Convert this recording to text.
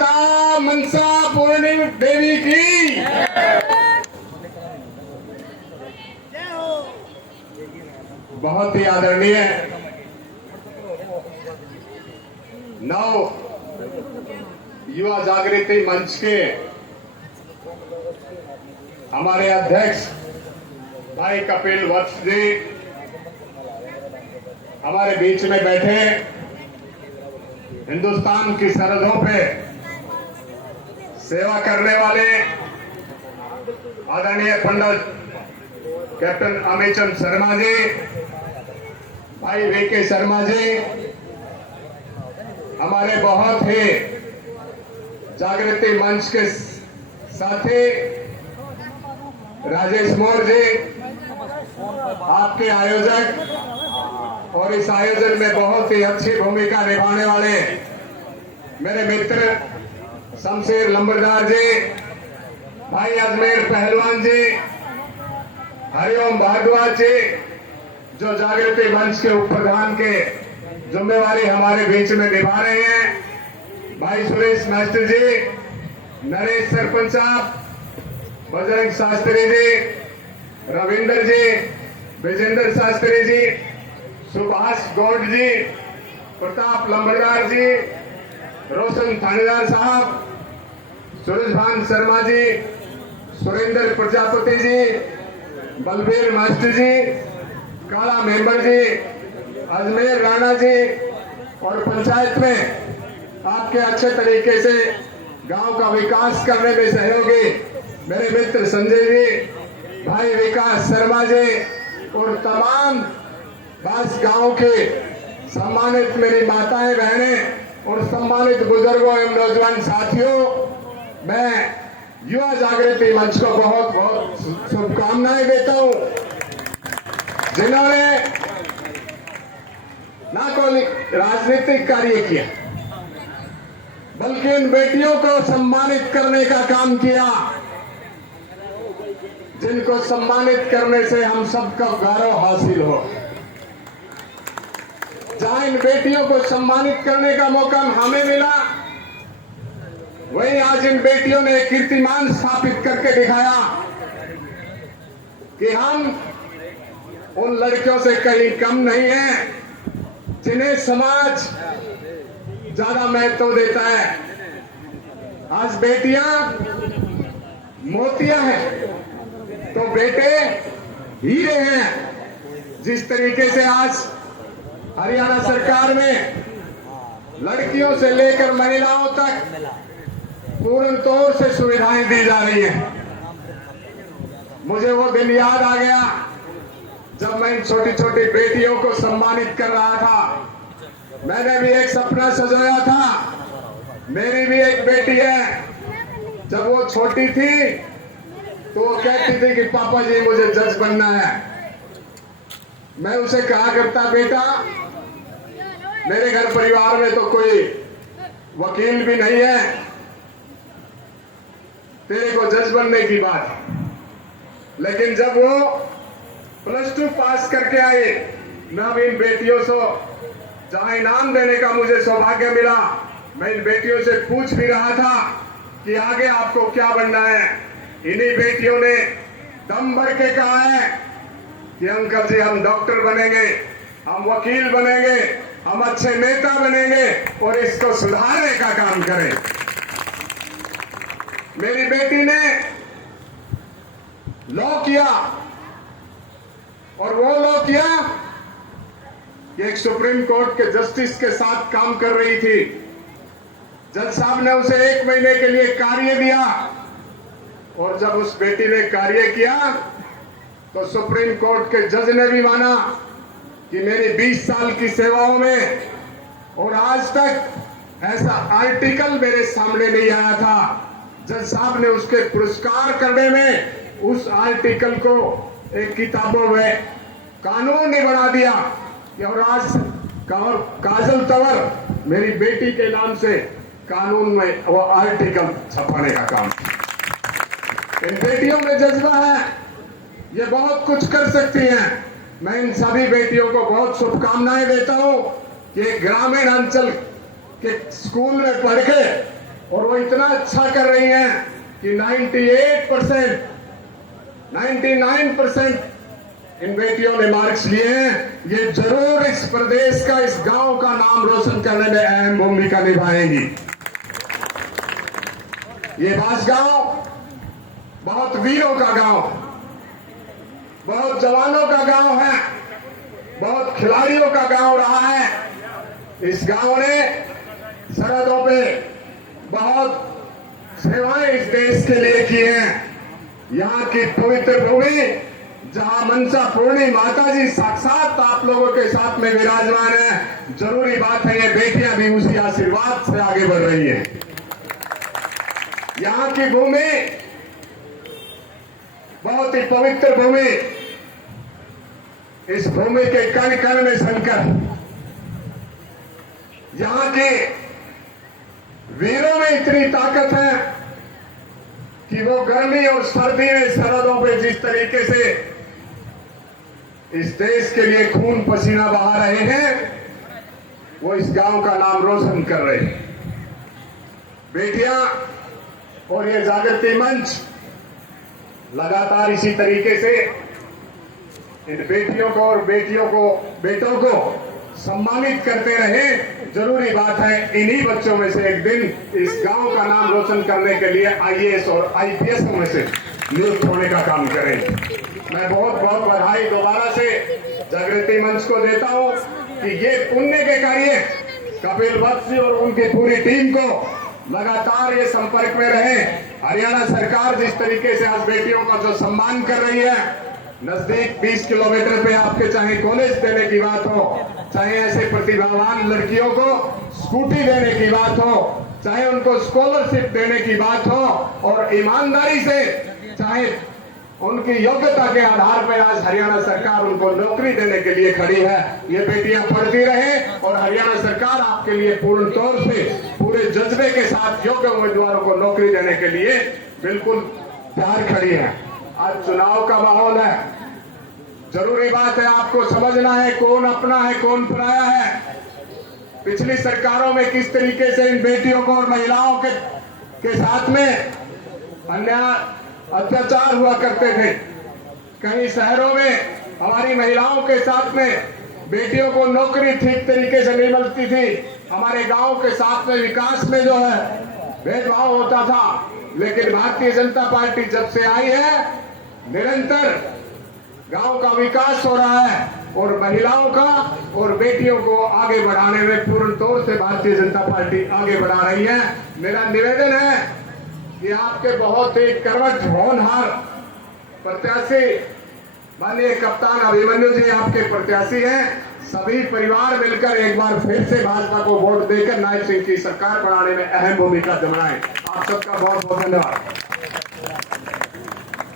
माता मनसा पूर्णी देवी की। बहुत ही आदरणीय नव युवा जागृति मंच के हमारे अध्यक्ष भाई कपिल वत्स जी हमारे बीच में बैठे, हिंदुस्तान की सरहदों पे सेवा करने वाले आदरणीय पंडित कैप्टन अमित चंद शर्मा जी, भाई वीके शर्मा जी, हमारे बहुत ही जागृति मंच के साथी राजेश मोर जी, आपके आयोजक और इस आयोजन में बहुत ही अच्छी भूमिका निभाने वाले मेरे मित्र शमशेर लंबरदार जी, भाई अजमेर पहलवान जी, हरिओम भारद्वाज जी, जो जागृति मंच के उप प्रधान के जिम्मेवारी हमारे बीच में निभा रहे हैं, भाई सुरेश मास्टर जी, नरेश सरपंच साहब, बजरंग शास्त्री जी, रविंदर जी, विजेंद्र शास्त्री जी, सुभाष गौड जी, प्रताप लंबरदार जी, रोशन थानेदार साहब, सूरज भान शर्मा जी, सुरेंद्र प्रजापति जी, बलबीर मास्टर जी, काला मेंबर जी, अजमेर राणा जी, और पंचायत में आपके अच्छे तरीके से गांव का विकास करने में सहयोगी मेरे मित्र संजय जी, भाई विकास शर्मा जी, और तमाम बास गांव के सम्मानित मेरी माताएं बहनें और सम्मानित बुजुर्गों एवं नौजवान साथियों, मैं युवा जागृति मंच को बहुत बहुत शुभकामनाएं देता हूं, जिन्होंने ना कोई राजनीतिक कार्य किया बल्कि इन बेटियों को सम्मानित करने का काम किया, जिनको सम्मानित करने से हम सबका गौरव हासिल हो। जहां इन बेटियों को सम्मानित करने का मौका हमें मिला, वहीं आज इन बेटियों ने कीर्तिमान स्थापित करके दिखाया कि हम उन लड़कियों से कहीं कम नहीं हैं जिन्हें समाज ज्यादा महत्व देता है। आज बेटियां मोतियां हैं तो बेटे हीरे हैं। जिस तरीके से आज हरियाणा सरकार में लड़कियों से लेकर महिलाओं तक पूर्ण तौर से सुविधाएं दी जा रही हैं, मुझे वो दिन याद आ गया जब मैं इन छोटी छोटी बेटियों को सम्मानित कर रहा था। मैंने भी एक सपना सजाया था, मेरी भी एक बेटी है। जब वो छोटी थी तो वो कहती थी कि पापा जी मुझे जज बनना है। मैं उसे कहा करता, बेटा मेरे घर परिवार में तो कोई वकील भी नहीं है, तेरे को जज बनने की बात। लेकिन जब वो +2 पास करके आए, मैं इन बेटियों से जहां इनाम देने का मुझे सौभाग्य मिला, मैं इन बेटियों से पूछ भी रहा था कि आगे आपको क्या बनना है। इन्हीं बेटियों ने दम भर के कहा है कि अंकल जी हम डॉक्टर बनेंगे, हम वकील बनेंगे, हम अच्छे नेता बनेंगे और इसको सुधारने का काम करें। मेरी बेटी ने लॉ किया और वो लॉ किया कि एक सुप्रीम कोर्ट के जस्टिस के साथ काम कर रही थी। जज साहब ने उसे 1 महीने के लिए कार्य दिया और जब उस बेटी ने कार्य किया तो सुप्रीम कोर्ट के जज ने भी माना कि मेरी 20 साल की सेवाओं में और आज तक ऐसा आर्टिकल मेरे सामने नहीं आया था। जज साहब ने उसके पुरस्कार करने में उस आर्टिकल को एक किताबों में कानून ने बना दिया कि और आज काजल तंवर मेरी बेटी के नाम से कानून में वो आर्टिकल छपाने का काम। इन बेटियों में जज्बा है, ये बहुत कुछ कर सकती हैं। मैं इन सभी बेटियों को बहुत शुभकामनाएं देता हूं कि ग्रामीण अंचल के स्कूल में पढ़ के और वो इतना अच्छा कर रही हैं कि 98%, 99% इन बेटियों ने मार्क्स लिए हैं। ये जरूर इस प्रदेश का, इस गांव का नाम रोशन करने में अहम भूमिका निभाएंगी। ये बांसगांव बहुत वीरों का गांव, बहुत जवानों का गांव है, बहुत खिलाड़ियों का गांव रहा है। इस गांव ने सरहदों पे बहुत सेवाएं इस देश के लिए की हैं। यहाँ की पवित्र भूमि जहाँ मनसा पूर्णी माता जी साक्षात आप लोगों के साथ में विराजमान है, जरूरी बात है ये बेटियां भी उसी आशीर्वाद से आगे बढ़ रही हैं। यहाँ की भूमि बहुत ही पवित्र भूमि, इस भूमि के कण कण में शंकर, यहाँ के वीरों में इतनी ताकत है कि वो गर्मी और सर्दी में सरहदों पे जिस तरीके से इस देश के लिए खून पसीना बहा रहे हैं, वो इस गांव का नाम रोशन कर रहे हैं। बेटियां और ये जागृति मंच लगातार इसी तरीके से इन बेटियों को और बेटों को सम्मानित करते रहे। जरूरी बात है इन्हीं बच्चों में से एक दिन इस गांव का नाम रोशन करने के लिए आईएएस और आईपीएस में से नियुक्त होने का काम करें। मैं बहुत बहुत बधाई दोबारा से जागृति मंच को देता हूं कि ये पुण्य के कार्य कपिल वत्स जी और उनकी पूरी टीम को लगातार ये संपर्क में रहे। हरियाणा सरकार जिस तरीके से आज बेटियों का जो सम्मान कर रही है, नजदीक 20 किलोमीटर पे आपके चाहे कॉलेज देने की बात हो, चाहे ऐसे प्रतिभावान लड़कियों को स्कूटी देने की बात हो, चाहे उनको स्कॉलरशिप देने की बात हो, और ईमानदारी से चाहे उनकी योग्यता के आधार पर आज हरियाणा सरकार उनको नौकरी देने के लिए खड़ी है। ये बेटियां पढ़ती रहे और हरियाणा सरकार आपके लिए पूर्ण तौर से पूरे जज्बे के साथ योग्य उम्मीदवारों को नौकरी देने के लिए बिल्कुल तैयार खड़ी है। आज चुनाव का माहौल है, जरूरी बात है आपको समझना है कौन अपना है कौन पराया है। पिछली सरकारों में किस तरीके से इन बेटियों को और महिलाओं के साथ में अन्याय अत्याचार हुआ करते थे। कई शहरों में हमारी महिलाओं के साथ में बेटियों को नौकरी ठीक तरीके से नहीं मिलती थी। हमारे गांव के साथ में विकास में जो है भेदभाव होता था, लेकिन भारतीय जनता पार्टी जब से आई है निरंतर गांव का विकास हो रहा है और महिलाओं का और बेटियों को आगे बढ़ाने में पूर्ण तौर से भारतीय जनता पार्टी आगे बढ़ा रही है। मेरा निवेदन है कि आपके बहुत ही कर्मठ होनहार प्रत्याशी माननीय कप्तान अभिमन्यु जी आपके प्रत्याशी हैं। सभी परिवार मिलकर एक बार फिर से भाजपा को वोट देकर नायब सिंह की सरकार बनाने में अहम भूमिका निभाएं। आप सबका बहुत बहुत धन्यवाद।